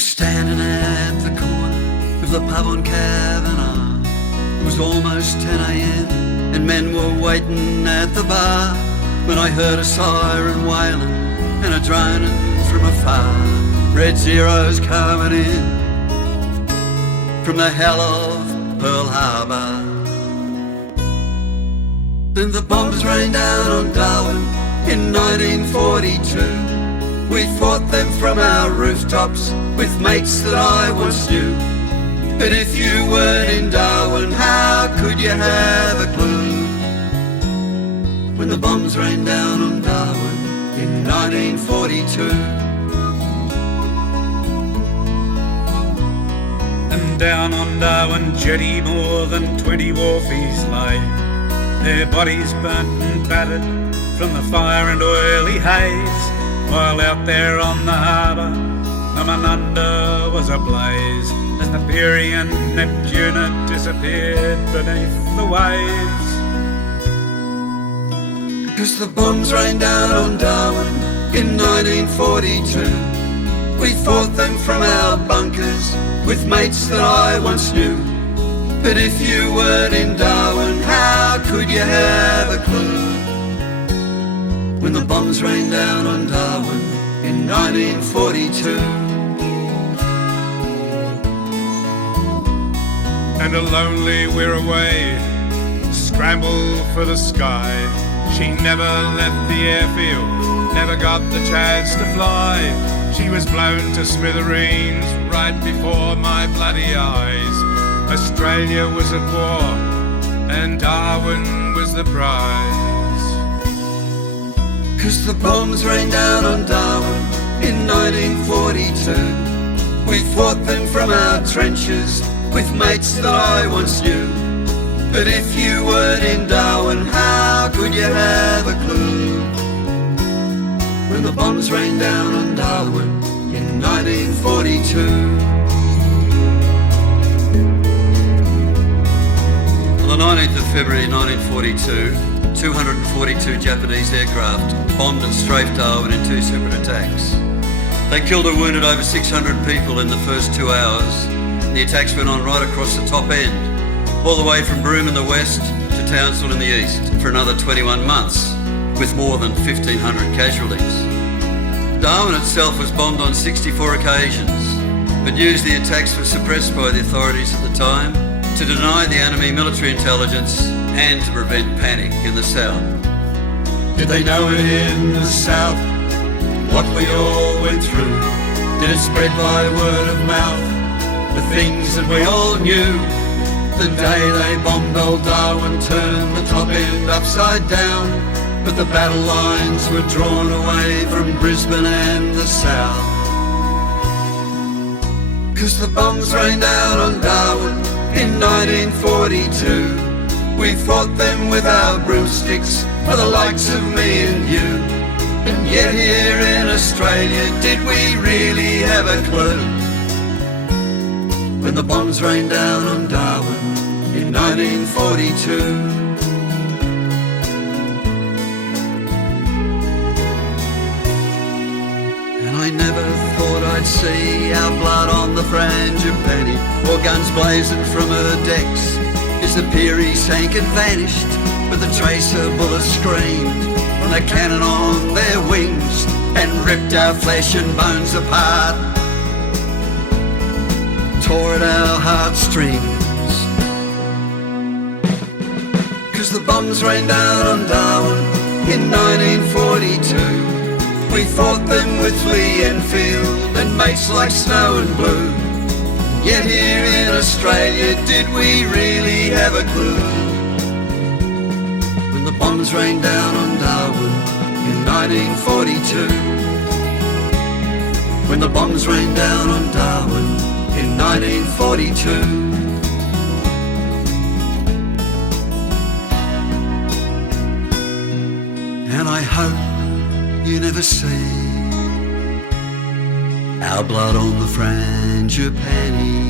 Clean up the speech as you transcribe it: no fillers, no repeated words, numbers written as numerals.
was standing at the corner of the pub on Kavanagh. It was almost 10 a.m. and men were waiting at the bar when I heard a siren wailing and a droning from afar. Red Zero's coming in from the hell of Pearl Harbor. Then the bombs rained down on Darwin in 1942. We fought them from our rooftops with mates that I once knew. But if you weren't in Darwin, how could you have a clue? When the bombs rained down on Darwin in 1942. And down on Darwin jetty more than 20 wharfies lay, their bodies burnt and battered from the fire and oily haze, while out there on the harbour the Manunda was ablaze as the Peary and Neptuna disappeared beneath the waves. 'Cause the bombs rained down on Darwin in 1942. We fought them from our bunkers with mates that I once knew. But if you weren't in Darwin, how could you have a clue? When the bombs rained down on Darwin in 1942. And a lonely Wirraway scrambled for the sky. She never left the airfield, never got the chance to fly. She was blown to smithereens right before my bloody eyes. Australia was at war and Darwin was the prize. 'Cause the bombs rained down on Darwin in 1942. We fought them from our trenches with mates that I once knew. But if you weren't in Darwin, how could you have a clue? When the bombs rained down on Darwin in 1942. On the 19th of February 1942, 242 Japanese aircraft bombed and strafed Darwin in two separate attacks. They killed or wounded over 600 people in the first 2 hours. The attacks went on right across the top end, all the way from Broome in the west to Townsville in the east, for another 21 months, with more than 1,500 casualties. Darwin itself was bombed on 64 occasions, but news the attacks were suppressed by the authorities at the time to deny the enemy military intelligence and to prevent panic in the south. Did they know it in the south, what we all went through? Did it spread by word of mouth, the things that we all knew? The day they bombed old Darwin turned the top end upside down, but the battle lines were drawn away from Brisbane and the south. 'Cause the bombs rained down on Darwin in 1942. We fought them with our broomsticks for the likes of me and you. And yet here in Australia, did we really have a clue? When the bombs rained down on Darwin in 1942. And I never thought I'd see our blood on the Frangipani, or guns blazing from her decks as the Peary sank and vanished, but the tracer bullets screamed from the cannon on their wings and ripped our flesh and bones apart, tore at our heartstrings. 'Cause the bombs rained down on Darwin in 1942. We fought them with Lee Enfield and mates like Snow and Blue. Yet here in Australia, did we really have a clue? When the bombs rained down on Darwin in 1942. When the bombs rained down on Darwin in 1942. And I hope you never see our blood on the Frangipani.